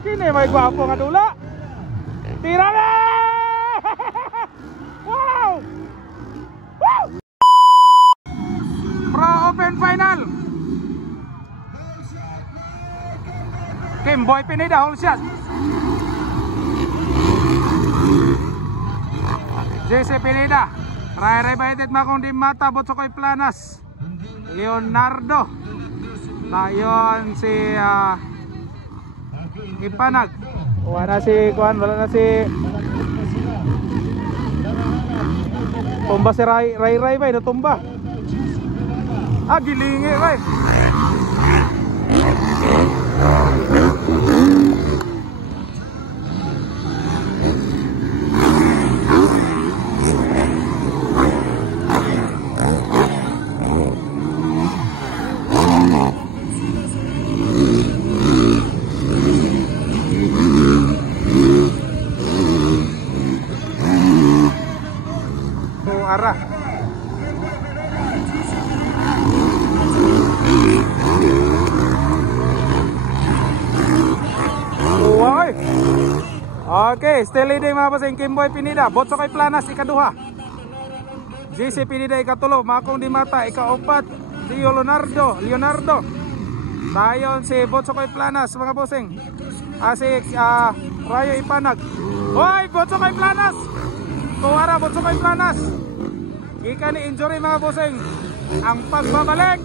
Kini may gwapo nga dula. Tira na! Wow! Wow! Pro Open Final. Kimboy Pineda, whole shot. JC Pineda, Ray Baitet Makong Dimata, Botsokoy Planas, Leonardo. Tayon si Ipanag. Wala na si Kuan, wala na si tumba si Ray ba, natumba. Gilingi bay. Arah. Uy. Okay, still leading mga bossing. Kimboy Pineda, Botsokoy Planas ikaduha. JC Pineda ikatulo, Makong Dimata ikaapat. Si Leonardo. Tayon si Botsokoy Planas mga bossing. Si Rayo Ipanag. Hoy, Botsokoy Planas. Kuwara Botsokoy Planas. Ika ni injury mga bossing. Ang pagbabalik.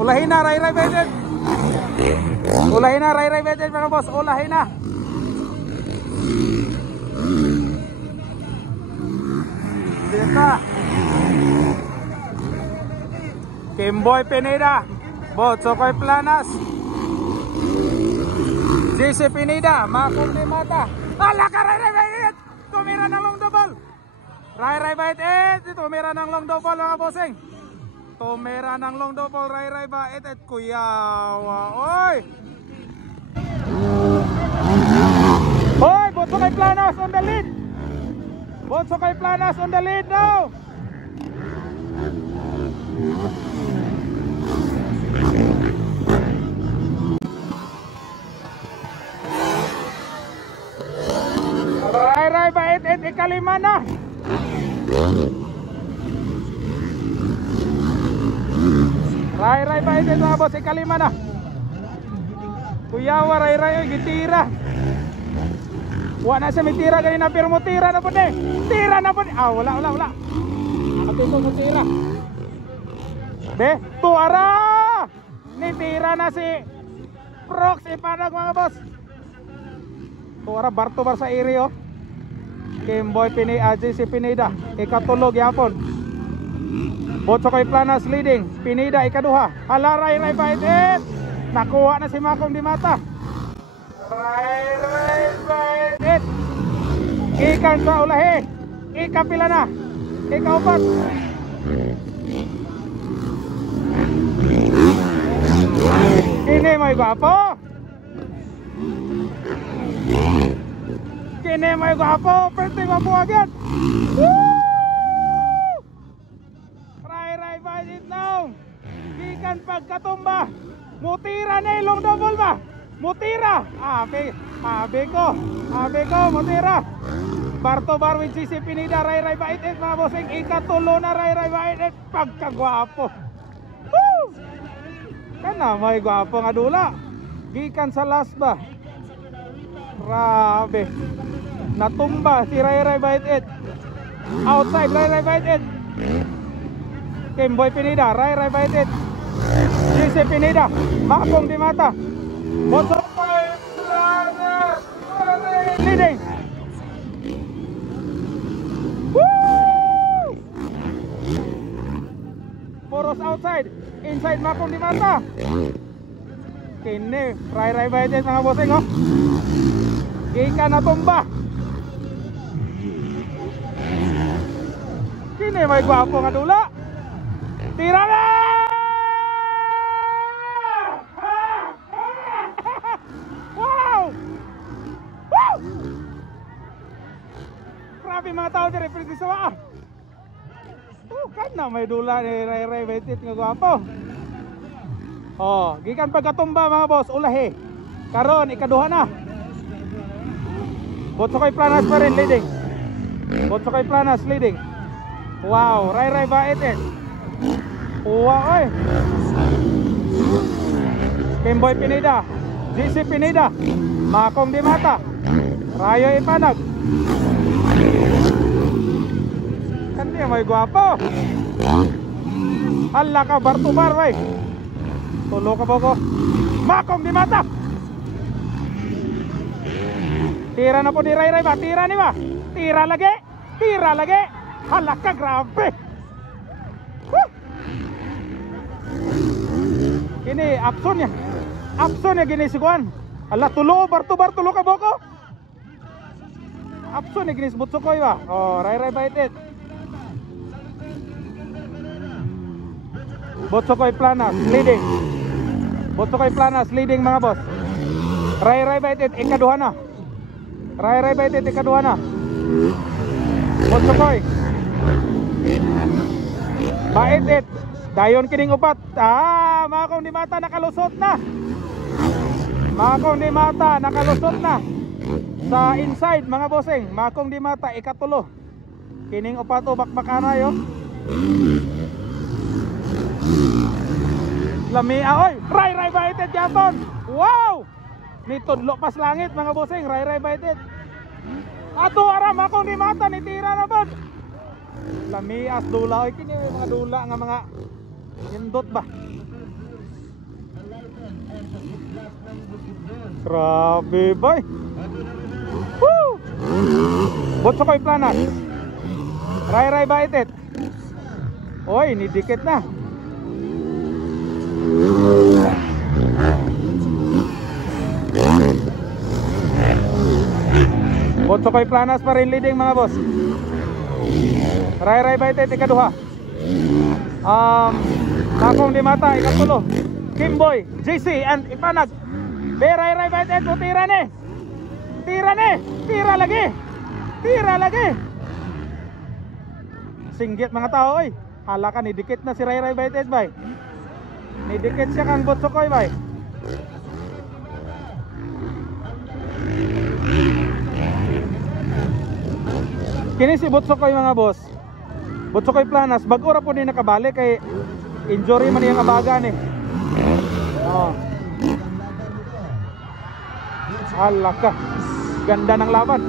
Ulahin na Ray Baitet. Ulahin na Ray Baitet mga boss. Ulahin na. Dito. Kimboy Pineda, Botsokoy Planas, JC Pineda, Makong Dimata. Ala ka Ray Baitet. Tumira ng long double. Ray Baitet. Tumira ng long double mga bossing. Tumira ng long double Ray Baitet. Kuyawa. Oy. Oy, Botsokoy Planas on the lead. Botsokoy Planas on the lead now. Ray Baitet ikalima na. Ray Baitet mga boss ikalima na. Kuyawa Ray gitira. Wala siya may tira ganina pero mo tira na po eh. Tira na po. Wala. Ito sa tira. De, tuara. Ni tira na si Prox Ipanag mga boss. Tuara Bartobar sa area oh. Kimboy Pineda, JC Pineda ikatulog yapon. Botsokoy Planas leading. Pineda ikaduha. Hala Ray Baitet. Nakuha na si Makong Dimata. Ray Baitet. Ikan sa ulahi. Ikapila na. Ikaupat. Kini may gwapo. Kini may gwapo. Pwede gwapo agad. Ray Baitet now. Ikan pagkatumba. Mutira na ilong double ba? Mutira. Abi ko, mutira. Bartobar with JC Pineda, Ray Baitet mga bossing. Ikatulo na Ray Baitet. Pagkagwapo. Woo! Kana may gwapo nga dula. Gikan sa last ba? Grabe. Natumba si Ray Baitet. Outside Ray Baitet. Kimboy Pineda, Ray Baitet. JC Pineda, Makong Dimata. Botsokoy Planas leading. Woo! Poros outside. Inside Makong Dimata. Kini Ray Baitet mga bossing oh. Ika na tumba. Kini may gwapo nga dula. Tira na! Wow! Wow! Grabe mga tao dyan, represent sa waa. Na may dula ni Ray Ray Baitit nga gwapo. Oh, gikan pagkatumba mga boss, ulahi. Karon ikaduha na. Botsokoy Planas pa rin leading. Botsokoy Planas leading. Wow, Ray Ray Baitit. Wow, oy. Kimboy Pineda, GC Pineda, Makong Dimata, Rayo Ipanag. Kandi may gwapo. Hala ka Bartumar way. Tulo ka boko. Makong Dimata. Tira na po ni Ray Ray ba? Tira ni ba? Tira lagi. Tira lagi. Hala ka grabe. Ini abson niya. Abson niya gini siguan. Hala tulo Bartumar tulo ka boko. Abson niya gini Butsukoy ba? Oh, Ray Ray Baitit. Botsokoy Planas leading. Botsokoy Planas leading mga boss. Ray Ray Baitit ikaduha na. Ray Ray Baitit ikaduha na. Botsokoy Baitit dayon kining upat. Makong Dimata nakalusot na. Makong Dimata nakalusot na sa inside mga bossing. Makong Dimata ikatulo. Kining upat o bakbakana yo. Lamia oy, Ray Ray Baitit yapon. Wow! Ni tudlo pas langit mga bossing, Ray Ray Baitit. Ato ara Makong Dimata ni tira na bod. Lamias dula oy kini mga dula nga mga indot ba. Grabe boy. Woo! Botsokoy Planas. Ray Ray Baitit. Oy, ni dikit na. Botsokoy Planas pa rin leading mga boss. Ray Ray Baitit ikaduha. Makong Dimata ikatulo. Kimboy, JC and Ipanag. Ray Ray Baitit mo tira ni. Tira ni. Tira lagi. Tira lagi. Singgit mga tao oy. Hala ka ni dikit na si Ray Ray Baitit bay. Ni dikit siya kang Botsokoy bay. Kini si Botsokoy mga boss. Botsokoy Planas bag-o ra po ni nakabalik kay injury man yang abaga ni. Oh. Hala ka. Ganda ng laban.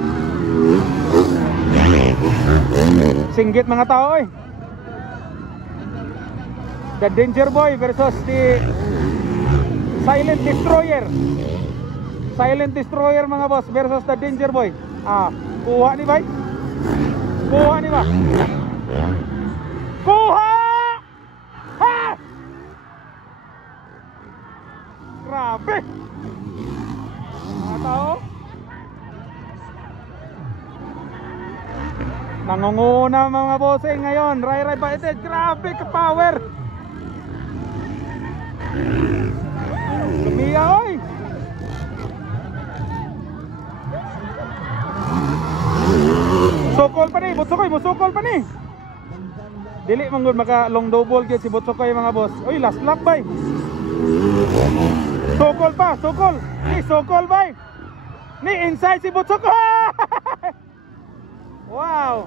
Singgit mga tao oy. The Danger Boy versus the Silent Destroyer. Silent Destroyer mga boss versus the Danger Boy. Kuha ni bay. Kuha ni ba? Kuha! Ha! Grabe. Mga tao. Nangunguna mga bossing ngayon. Ray Ray Baitit. Grabe ka power. Lumiya oy. Sukol pa ni Botsokoy, musukol pa ni. Dili manggod maka long double gyud si Botsokoy mga boss. Oy, last lap bay. Sukol pa, sukol. Ni sukol bay. Ni inside si Botsokoy. Wow.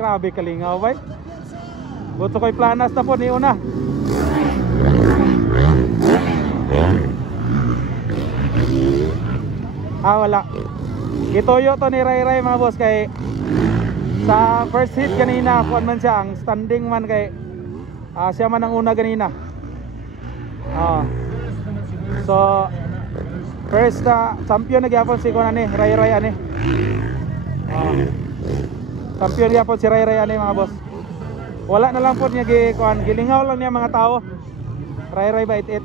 Grabe kalingaw bay. Botsokoy Planas na po ni una. Wala. Gitoyo to ni Ray Ray mga boss kay sa first hit kanina kuan man siya ang standing man kay siya man ang una kanina. So first champion na gyapon si kuan ani Ray Ray ani. Champion gyapon si Ray Ray ani mga boss. Wala na lang po niya kuan gilingaw lang niya mga tao. Ray Ray Baitit.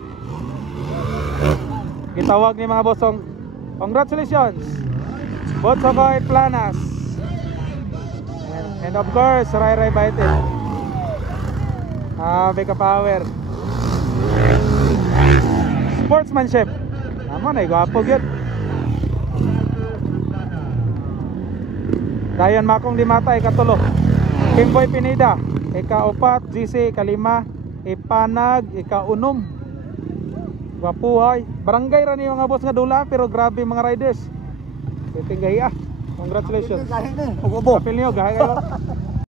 Gitawag ni mga bossong congratulations Botsokoy Planas and of course Ray Ray Baitit. Beka power. Sportsmanship. Naman ay gwapo gyud. Dayan Makong Dimata ikatulo. Kimboy Pineda ika-4, GC ika-5, Ipanag ika-6. Wapuhay. Barangay ra ni mga boss nga dula pero grabe mga riders. Tinggahi ah. Congratulations. Kapil niyo, gahay kayo.